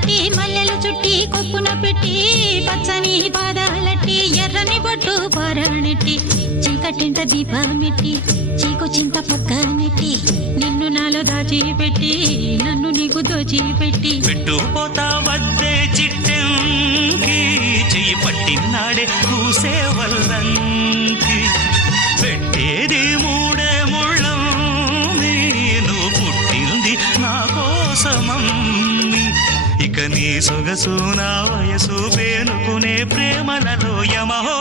కట్టి మల్లెలు చుట్టి కొప్పున పెట్టి పచ్చని పాదాలట్టి ఎర్రని బొట్టు పారాణెట్టి చీకటింట దీపమెట్టి చీకు చింత పక్క నెట్టి నిన్ను నాలో దాచిపెట్టి నన్ను నీకు దోచిపెట్టి పెట్టుపోతా వద్దే చిట్టంకి చెయ్యి పట్టినాడే కూసే వల్లంకి పెట్టేది మూడే ముళ్ళం నువ్వు పుట్టింది నా కోసమమ్మి ఇక నీ సొగసు నా వయసు పేనుకునే ప్రేమలలో యమహో